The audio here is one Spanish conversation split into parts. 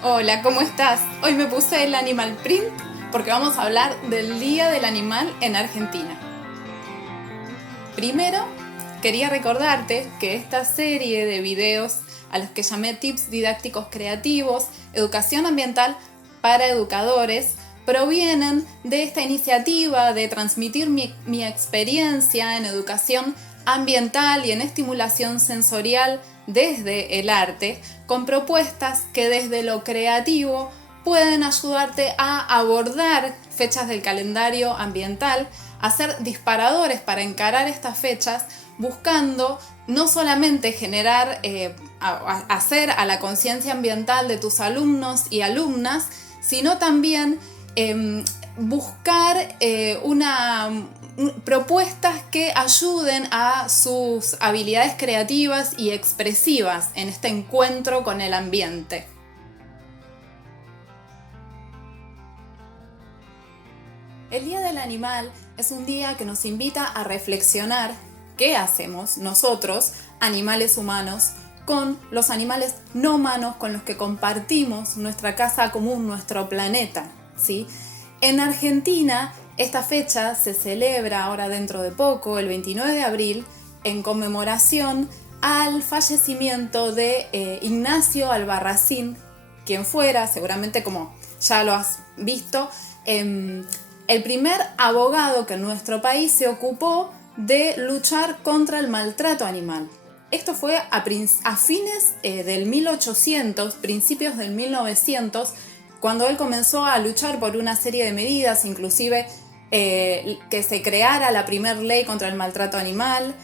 Hola, ¿cómo estás? Hoy me puse el animal print porque vamos a hablar del Día del Animal en Argentina. Primero, quería recordarte que esta serie de videos a los que llamé tips didácticos creativos, educación ambiental para educadores, provienen de esta iniciativa de transmitir mi experiencia en educación ambiental y en estimulación sensorial desde el arte, con propuestas que desde lo creativo pueden ayudarte a abordar fechas del calendario ambiental, a ser disparadores para encarar estas fechas, buscando no solamente generar, hacer a la conciencia ambiental de tus alumnos y alumnas, sino también buscar propuestas que ayuden a sus habilidades creativas y expresivas en este encuentro con el ambiente. El Día del Animal es un día que nos invita a reflexionar qué hacemos nosotros, animales humanos, con los animales no humanos con los que compartimos nuestra casa común, nuestro planeta, ¿sí? En Argentina, esta fecha se celebra ahora dentro de poco, el 29 de abril, en conmemoración al fallecimiento de Ignacio Albarracín, quien fuera, seguramente como ya lo has visto, el primer abogado que en nuestro país se ocupó de luchar contra el maltrato animal. Esto fue a fines del 1800, principios del 1900, cuando él comenzó a luchar por una serie de medidas, inclusive que se creara la primera ley contra el maltrato animal,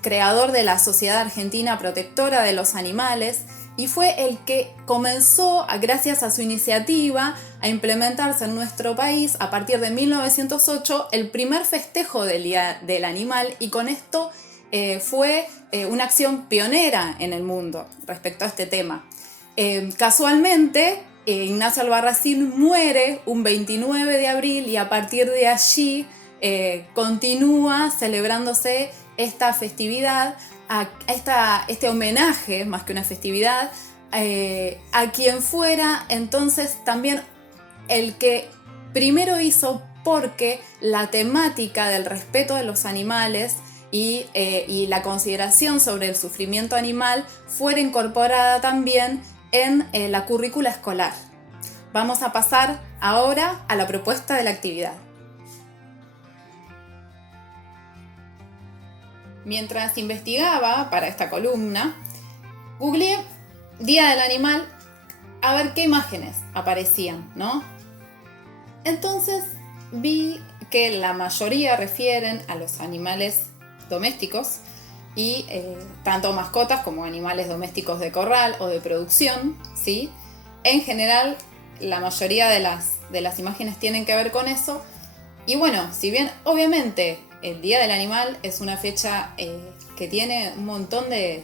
creador de la Sociedad Argentina Protectora de los Animales, y fue el que comenzó, gracias a su iniciativa, a implementarse en nuestro país a partir de 1908 el primer festejo del Día del Animal, y con esto fue una acción pionera en el mundo respecto a este tema. Casualmente, Ignacio Albarracín muere un 29 de abril y a partir de allí continúa celebrándose esta festividad, este homenaje, más que una festividad, a quien fuera entonces también el que primero hizo porque la temática del respeto de los animales y la consideración sobre el sufrimiento animal fuera incorporada también en la currícula escolar. Vamos a pasar ahora a la propuesta de la actividad. Mientras investigaba para esta columna, googleé Día del Animal a ver qué imágenes aparecían, ¿no? Entonces vi que la mayoría refieren a los animales domésticos y tanto mascotas como animales domésticos de corral o de producción, ¿sí? En general, la mayoría de las imágenes tienen que ver con eso. Y bueno, si bien obviamente el Día del Animal es una fecha que tiene un montón de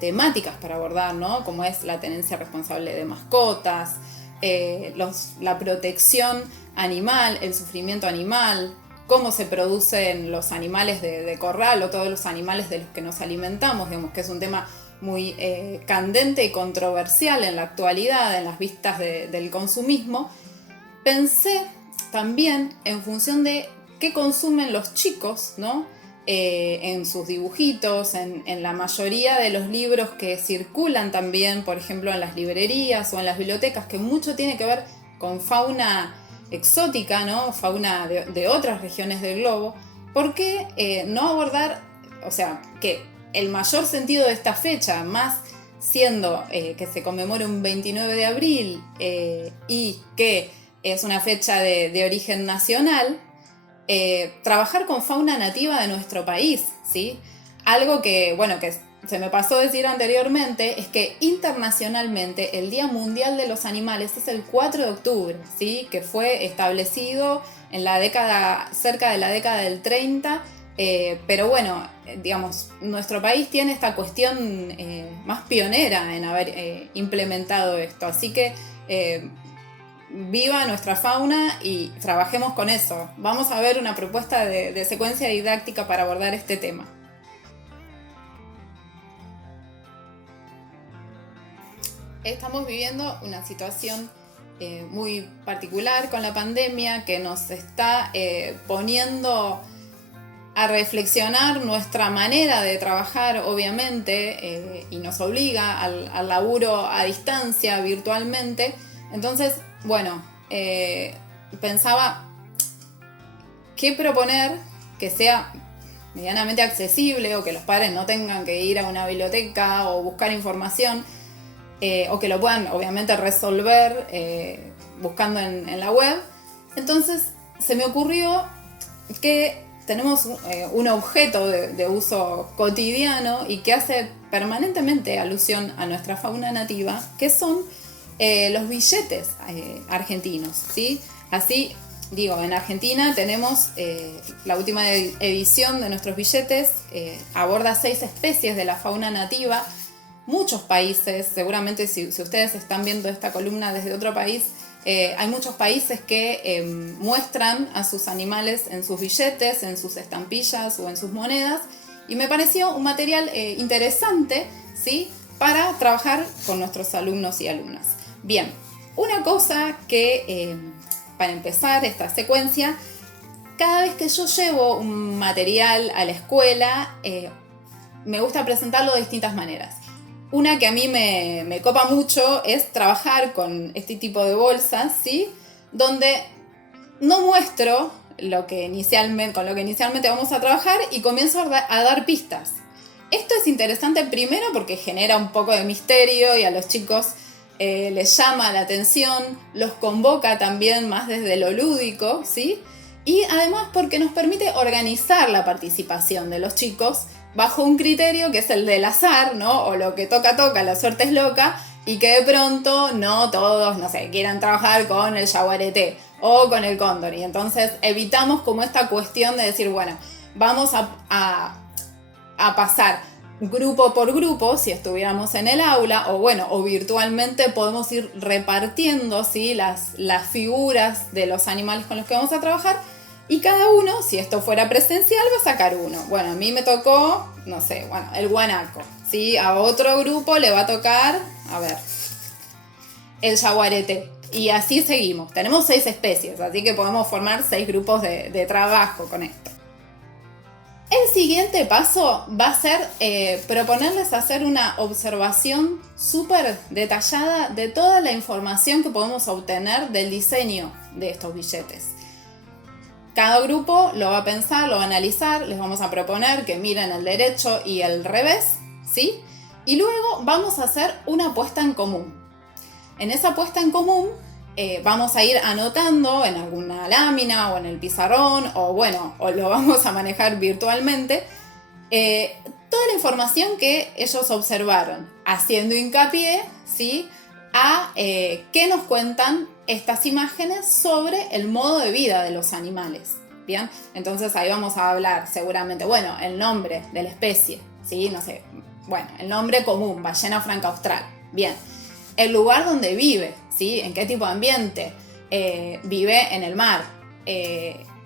temáticas para abordar, ¿no? Como es la tenencia responsable de mascotas, la protección animal, el sufrimiento animal, cómo se producen los animales de corral o todos los animales de los que nos alimentamos, digamos que es un tema muy candente y controversial en la actualidad, en las vistas del consumismo. Pensé también en función de qué consumen los chicos, ¿no? En sus dibujitos, en la mayoría de los libros que circulan también, por ejemplo, en las librerías o en las bibliotecas, que mucho tiene que ver con fauna exótica, ¿no? Fauna de otras regiones del globo. ¿Por qué no abordar, o sea, que el mayor sentido de esta fecha, más siendo que se conmemora un 29 de abril y que es una fecha de origen nacional, trabajar con fauna nativa de nuestro país, ¿sí? Algo que, bueno, que se me pasó decir anteriormente, es que internacionalmente el Día Mundial de los Animales es el 4 de octubre, ¿sí? Que fue establecido en la década, cerca de la década del 30, pero bueno, digamos, nuestro país tiene esta cuestión más pionera en haber implementado esto, así que viva nuestra fauna y trabajemos con eso. Vamos a ver una propuesta de secuencia didáctica para abordar este tema. Estamos viviendo una situación muy particular con la pandemia que nos está poniendo a reflexionar nuestra manera de trabajar, obviamente, y nos obliga al laburo a distancia, virtualmente. Entonces, bueno, pensaba qué proponer que sea medianamente accesible o que los padres no tengan que ir a una biblioteca o buscar información, o que lo puedan obviamente resolver buscando en la web. Entonces se me ocurrió que tenemos un objeto de uso cotidiano y que hace permanentemente alusión a nuestra fauna nativa, que son los billetes argentinos, ¿sí? Así, digo, en Argentina tenemos la última edición de nuestros billetes, aborda 6 especies de la fauna nativa. Muchos países, seguramente si ustedes están viendo esta columna desde otro país, hay muchos países que muestran a sus animales en sus billetes, en sus estampillas o en sus monedas, y me pareció un material interesante, ¿sí?, para trabajar con nuestros alumnos y alumnas. Bien, una cosa que para empezar esta secuencia, cada vez que yo llevo un material a la escuela, me gusta presentarlo de distintas maneras. Una que a mí me copa mucho es trabajar con este tipo de bolsas, ¿sí?, donde no muestro con lo que inicialmente vamos a trabajar y comienzo a dar pistas. Esto es interesante primero porque genera un poco de misterio y a los chicos les llama la atención, los convoca también más desde lo lúdico, ¿sí? Y además porque nos permite organizar la participación de los chicos bajo un criterio que es el del azar, ¿no? O lo que toca, la suerte es loca, y que de pronto no todos, no sé, quieran trabajar con el yaguareté o con el cóndor. Y entonces evitamos como esta cuestión de decir, bueno, vamos a pasar grupo por grupo, si estuviéramos en el aula, o bueno, o virtualmente podemos ir repartiendo, ¿sí?, las figuras de los animales con los que vamos a trabajar. Y cada uno, si esto fuera presencial, va a sacar uno. Bueno, a mí me tocó, no sé, bueno, el guanaco, ¿sí? A otro grupo le va a tocar, a ver, el yaguareté. Y así seguimos. Tenemos 6 especies, así que podemos formar 6 grupos de trabajo con esto. El siguiente paso va a ser proponerles hacer una observación súper detallada de toda la información que podemos obtener del diseño de estos billetes. Cada grupo lo va a pensar, lo va a analizar, les vamos a proponer que miren el derecho y el revés, ¿sí? Y luego vamos a hacer una puesta en común. En esa puesta en común vamos a ir anotando en alguna lámina o en el pizarrón, o bueno, o lo vamos a manejar virtualmente, toda la información que ellos observaron, haciendo hincapié, ¿sí?, a qué nos cuentan estas imágenes sobre el modo de vida de los animales. Bien, entonces ahí vamos a hablar seguramente, bueno, el nombre de la especie, ¿sí? No sé, bueno, el nombre común, ballena franca austral. Bien, el lugar donde vive, ¿sí? En qué tipo de ambiente, vive en el mar.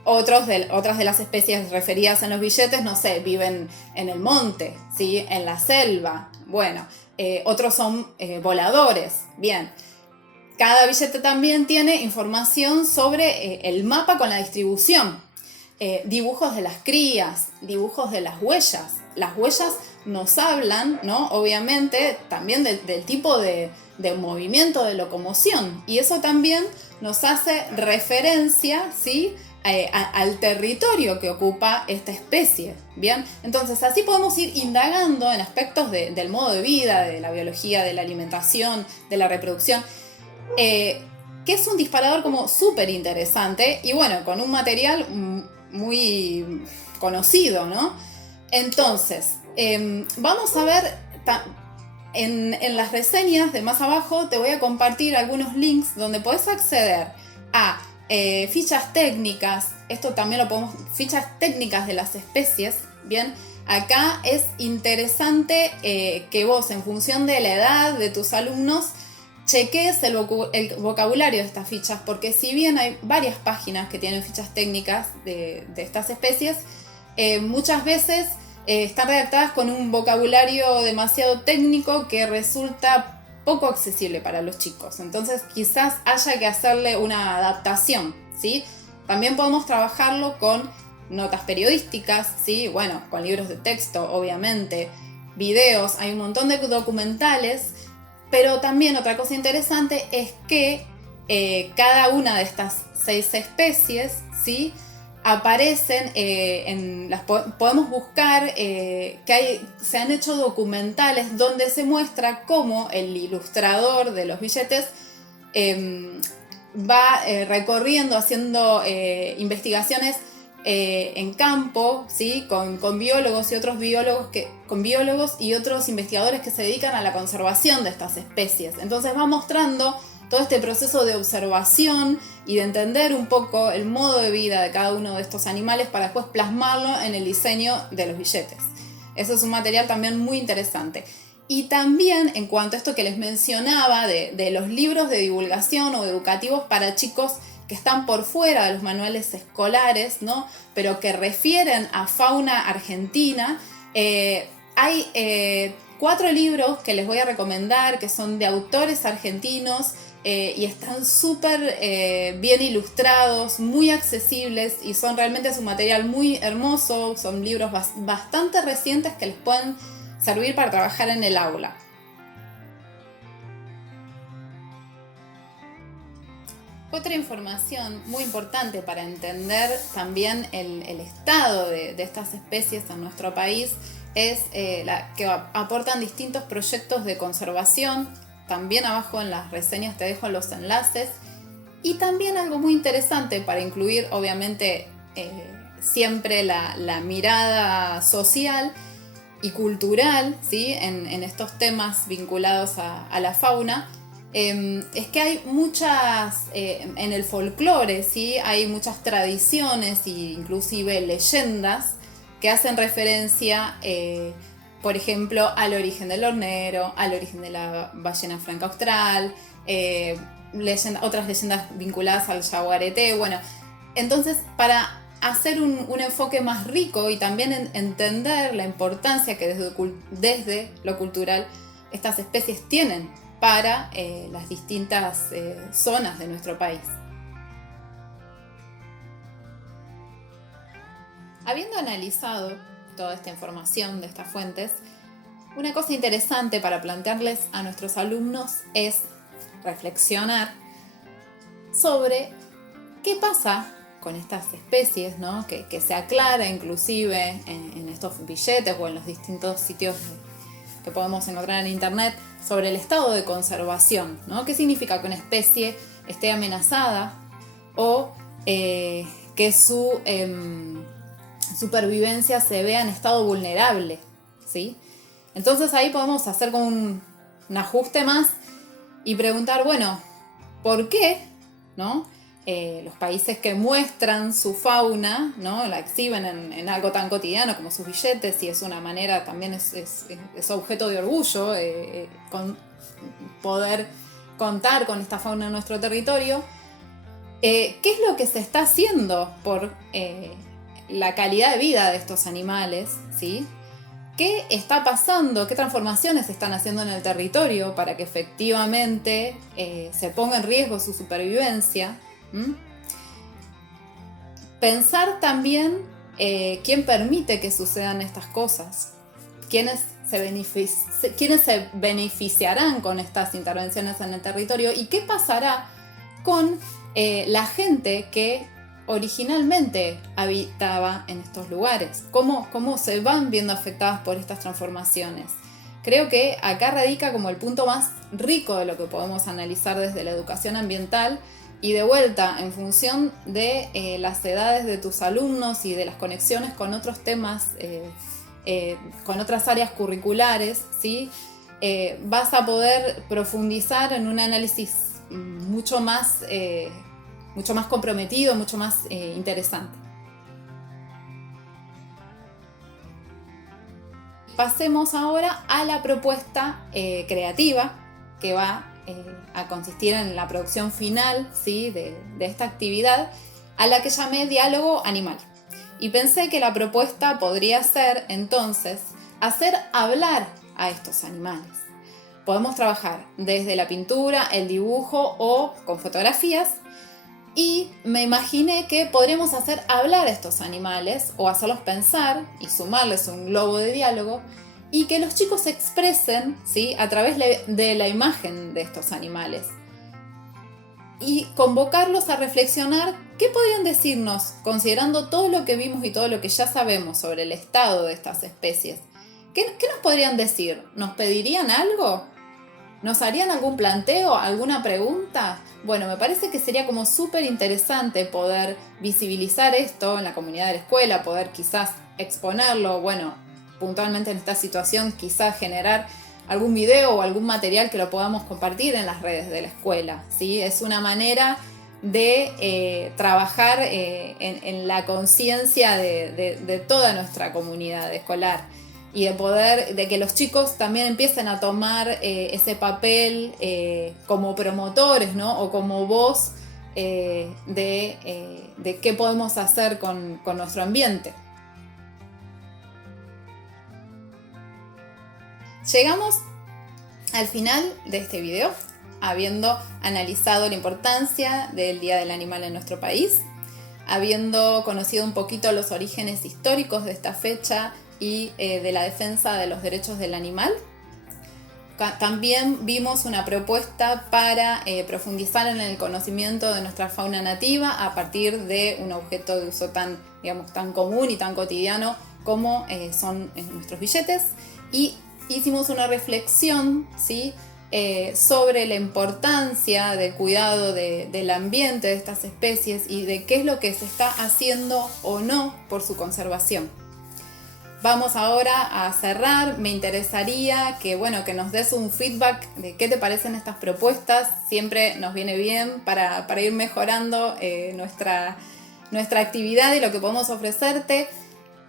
Otras de las especies referidas en los billetes, no sé, viven en el monte, ¿sí?, en la selva. Bueno, otros son voladores. Bien, cada billete también tiene información sobre el mapa con la distribución, dibujos de las crías, dibujos de las huellas. Las huellas nos hablan, ¿no?, obviamente, también del tipo de movimiento, de locomoción, y eso también nos hace referencia, ¿sí?, al territorio que ocupa esta especie. Bien, entonces así podemos ir indagando en aspectos del modo de vida, de la biología, de la alimentación, de la reproducción, que es un disparador como súper interesante y bueno, con un material muy conocido, ¿no? Entonces, vamos a ver, en las reseñas de más abajo te voy a compartir algunos links donde podés acceder a fichas técnicas. Esto también lo podemos, fichas técnicas de las especies. Bien, acá es interesante que vos, en función de la edad de tus alumnos, cheques el vocabulario de estas fichas, porque si bien hay varias páginas que tienen fichas técnicas de estas especies, muchas veces están redactadas con un vocabulario demasiado técnico que resulta poco accesible para los chicos. Entonces quizás haya que hacerle una adaptación, ¿sí? También podemos trabajarlo con notas periodísticas, ¿sí? Bueno, con libros de texto, obviamente, videos, hay un montón de documentales, pero también otra cosa interesante es que cada una de estas 6 especies, ¿sí? Aparecen podemos buscar se han hecho documentales donde se muestra cómo el ilustrador de los billetes va recorriendo, haciendo investigaciones en campo, ¿sí? con biólogos y otros biólogos y otros investigadores que se dedican a la conservación de estas especies. Entonces va mostrando todo este proceso de observación y de entender un poco el modo de vida de cada uno de estos animales para después plasmarlo en el diseño de los billetes. Eso es un material también muy interesante. Y también en cuanto a esto que les mencionaba de los libros de divulgación o educativos para chicos que están por fuera de los manuales escolares, ¿no? Pero que refieren a fauna argentina, hay 4 libros que les voy a recomendar que son de autores argentinos y están súper bien ilustrados, muy accesibles y son realmente un material muy hermoso. Son libros bastante recientes que les pueden servir para trabajar en el aula. Otra información muy importante para entender también el estado de estas especies en nuestro país es que aportan distintos proyectos de conservación. También abajo en las reseñas te dejo los enlaces. Y también algo muy interesante para incluir, obviamente, siempre la mirada social y cultural, ¿sí? en estos temas vinculados a la fauna, es que hay muchas, en el folclore, ¿sí? Hay muchas tradiciones e inclusive leyendas que hacen referencia, por ejemplo, al origen del hornero, al origen de la ballena franca austral, otras leyendas vinculadas al yaguareté. Bueno, entonces para hacer un enfoque más rico y también entender la importancia que desde lo cultural estas especies tienen para las distintas zonas de nuestro país. Habiendo analizado toda esta información de estas fuentes, una cosa interesante para plantearles a nuestros alumnos es reflexionar sobre qué pasa con estas especies, ¿no? que se aclara inclusive en estos billetes o en los distintos sitios que podemos encontrar en internet sobre el estado de conservación, ¿no? ¿Qué significa que una especie esté amenazada o que su supervivencia se vea en estado vulnerable, ¿sí? Entonces ahí podemos hacer como un ajuste más y preguntar, bueno, ¿por qué, ¿no? Los países que muestran su fauna, ¿no? La exhiben en algo tan cotidiano como sus billetes, y es una manera, también es objeto de orgullo con poder contar con esta fauna en nuestro territorio. ¿Qué es lo que se está haciendo por la calidad de vida de estos animales, ¿sí? ¿Qué está pasando? ¿Qué transformaciones se están haciendo en el territorio para que efectivamente se ponga en riesgo su supervivencia? Pensar también quién permite que sucedan estas cosas, quiénes se beneficiarán con estas intervenciones en el territorio y qué pasará con la gente que originalmente habitaba en estos lugares, cómo se van viendo afectadas por estas transformaciones. Creo que acá radica como el punto más rico de lo que podemos analizar desde la educación ambiental. Y de vuelta, en función de las edades de tus alumnos y de las conexiones con otros temas, con otras áreas curriculares, ¿sí? Vas a poder profundizar en un análisis mucho más comprometido, mucho más interesante. Pasemos ahora a la propuesta creativa que va a consistir en la producción final, ¿sí? de esta actividad, a la que llamé diálogo animal. Y pensé que la propuesta podría ser, entonces, hacer hablar a estos animales. Podemos trabajar desde la pintura, el dibujo o con fotografías. Y me imaginé que podríamos hacer hablar a estos animales o hacerlos pensar y sumarles un globo de diálogo y que los chicos se expresen, ¿sí?, a través de la imagen de estos animales. Y convocarlos a reflexionar qué podrían decirnos, considerando todo lo que vimos y todo lo que ya sabemos sobre el estado de estas especies. ¿Qué nos podrían decir? ¿Nos pedirían algo? ¿Nos harían algún planteo, alguna pregunta? Bueno, me parece que sería como súper interesante poder visibilizar esto en la comunidad de la escuela, poder quizás exponerlo, bueno, puntualmente en esta situación quizás generar algún video o algún material que lo podamos compartir en las redes de la escuela, ¿sí? Es una manera de trabajar en la conciencia de toda nuestra comunidad escolar y de que los chicos también empiecen a tomar ese papel como promotores, ¿no? O como voz de qué podemos hacer con nuestro ambiente. Llegamos al final de este video, habiendo analizado la importancia del Día del Animal en nuestro país, habiendo conocido un poquito los orígenes históricos de esta fecha y de la defensa de los derechos del animal. También vimos una propuesta para profundizar en el conocimiento de nuestra fauna nativa a partir de un objeto de uso tan común y tan cotidiano como son nuestros billetes. Y hicimos una reflexión, ¿sí?, sobre la importancia del cuidado del ambiente de estas especies y de qué es lo que se está haciendo o no por su conservación. Vamos ahora a cerrar. Me interesaría que nos des un feedback de qué te parecen estas propuestas. Siempre nos viene bien para ir mejorando nuestra actividad y lo que podemos ofrecerte.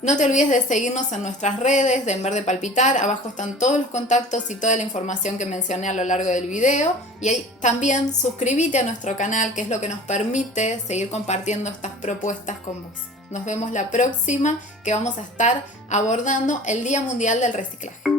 No te olvides de seguirnos en nuestras redes de En Verde Palpitar. Abajo están todos los contactos y toda la información que mencioné a lo largo del video. Y ahí también suscríbete a nuestro canal, que es lo que nos permite seguir compartiendo estas propuestas con vos. Nos vemos la próxima, que vamos a estar abordando el Día Mundial del Reciclaje.